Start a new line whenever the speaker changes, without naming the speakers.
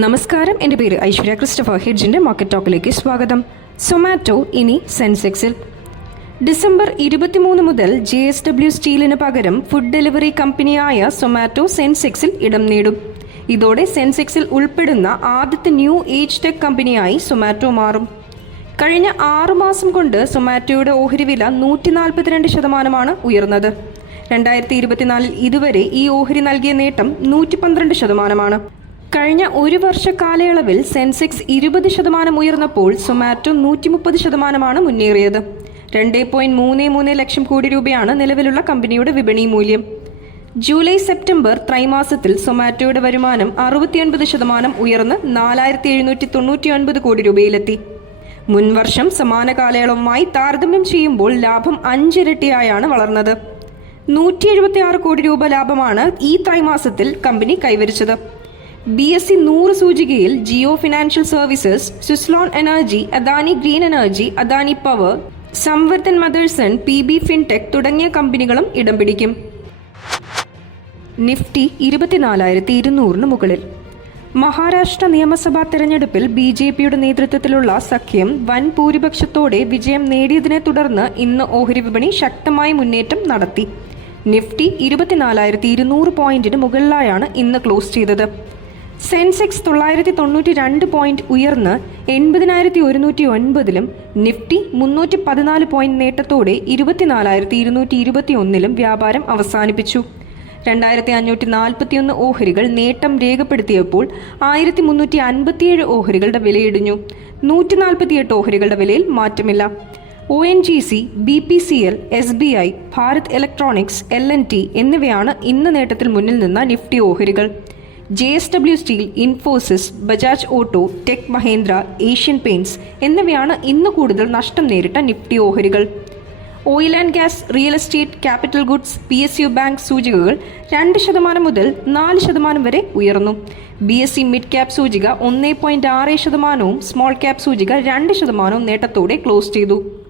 നമസ്കാരം. എന്റെ പേര് ഐശ്വര്യ ക്രിസ്റ്റഫർ ഹെഡ്ജിന്റെ മാർക്കറ്റ് ടോക്കിലേക്ക് സ്വാഗതം. സൊമാറ്റോ ഇനി സെൻസെക്സിൽ. ഡിസംബർ ഇരുപത്തിമൂന്ന് മുതൽ ജെ എസ് ഡബ്ല്യു സ്റ്റീലിന് പകരം ഫുഡ് ഡെലിവറി കമ്പനിയായ സൊമാറ്റോ സെൻസെക്സിൽ ഇടം നേടും. ഇതോടെ സെൻസെക്സിൽ ഉൾപ്പെടുന്ന ആദ്യത്തെ ന്യൂ ഏജ് ടെക് കമ്പനിയായി സൊമാറ്റോ മാറും. കഴിഞ്ഞ ആറു മാസം കൊണ്ട് സൊമാറ്റോയുടെ ഓഹരി വില നൂറ്റി നാൽപ്പത്തിരണ്ട് ശതമാനമാണ് ഉയർന്നത്. രണ്ടായിരത്തി ഇരുപത്തിനാലിൽ ഇതുവരെ ഈ ഓഹരി നൽകിയ നേട്ടം നൂറ്റി പന്ത്രണ്ട് ശതമാനമാണ്. കഴിഞ്ഞ ഒരു വർഷ കാലയളവിൽ സെൻസെക്സ് ഇരുപത് ശതമാനം ഉയർന്നപ്പോൾ സൊമാറ്റോ നൂറ്റി മുപ്പത് ശതമാനമാണ് മുന്നേറിയത്. രണ്ട് പോയിന്റ് മൂന്ന് മൂന്ന് ലക്ഷം കോടി രൂപയാണ് നിലവിലുള്ള കമ്പനിയുടെ വിപണി മൂല്യം. ജൂലൈ സെപ്റ്റംബർ ത്രൈമാസത്തിൽ സൊമാറ്റോയുടെ വരുമാനം അറുപത്തിയൊൻപത് ശതമാനം ഉയർന്ന് നാലായിരത്തി എഴുന്നൂറ്റി തൊണ്ണൂറ്റി ഒൻപത് കോടി രൂപയിലെത്തി. മുൻവർഷം സമാന കാലയളവുമായി താരതമ്യം ചെയ്യുമ്പോൾ ലാഭം അഞ്ചിരട്ടിയായാണ് വളർന്നത്. നൂറ്റി എഴുപത്തി ആറ് കോടി രൂപ ലാഭമാണ് ഈ ത്രൈമാസത്തിൽ കമ്പനി കൈവരിച്ചത്. ബി എസ് സി നൂറ് സൂചികയിൽ Jio financial services Suzlon energy Adani green energy Adani power Samvardhana Motherson P B fintech തുടങ്ങിയ കമ്പനികളും ഇടം പിടിക്കും. നിഫ്റ്റി ഇരുപത്തിനാലായിരത്തി ഇരുന്നൂറിന് മുകളിൽ. മഹാരാഷ്ട്ര നിയമസഭാ തെരഞ്ഞെടുപ്പിൽ ബി ജെ പിയുടെ നേതൃത്വത്തിലുള്ള സഖ്യം വൻ ഭൂരിപക്ഷത്തോടെ വിജയം നേടിയതിനെ തുടർന്ന് ഇന്ന് ഓഹരി വിപണി ശക്തമായ മുന്നേറ്റം നടത്തി. നിഫ്റ്റി ഇരുപത്തിനാലായിരത്തി ഇരുന്നൂറ് പോയിന്റിന് മുകളിലായാണ് ഇന്ന് ക്ലോസ് ചെയ്തത്. സെൻസെക്സ് തൊള്ളായിരത്തി തൊണ്ണൂറ്റി രണ്ട് പോയിന്റ് ഉയർന്ന് എൺപതിനായിരത്തി ഒരുന്നൂറ്റി ഒൻപതിലും നിഫ്റ്റി മുന്നൂറ്റി പതിനാല് പോയിന്റ് നേട്ടത്തോടെ ഇരുപത്തിനാലായിരത്തി ഇരുന്നൂറ്റി ഇരുപത്തി ഒന്നിലും വ്യാപാരം അവസാനിപ്പിച്ചു. രണ്ടായിരത്തി അഞ്ഞൂറ്റി നാൽപ്പത്തിയൊന്ന് ഓഹരികൾ നേട്ടം രേഖപ്പെടുത്തിയപ്പോൾ ആയിരത്തി മുന്നൂറ്റി അൻപത്തിയേഴ് ഓഹരികളുടെ വിലയിടിഞ്ഞു. നൂറ്റി നാൽപ്പത്തിയെട്ട് ഓഹരികളുടെ വിലയിൽ മാറ്റമില്ല. O N G C B P C L S B I Bharat electronics L N T എന്നിവയാണ് ഇന്ന് നേട്ടത്തിൽ മുന്നിൽ നിന്ന നിഫ്റ്റി ഓഹരികൾ. J S W steel Infosys Bajaj auto tech Mahindra Asian paints എന്നിവയാണ് ഇന്ന് കൂടുതൽ നഷ്ടം നേരിട്ട നിഫ്റ്റി ഓഹരികൾ. Oil and gas real estate capital goods P S U bank സൂചികകൾ രണ്ട് ശതമാനം മുതൽ നാല് ശതമാനം വരെ ഉയർന്നു. B S C mid cap സൂചിക ഒന്ന് പോയിന്റ് ആറ് ശതമാനവും സ്മോൾ ക്യാപ് സൂചിക രണ്ട് ശതമാനവും നേട്ടത്തോടെ ക്ലോസ് ചെയ്തു.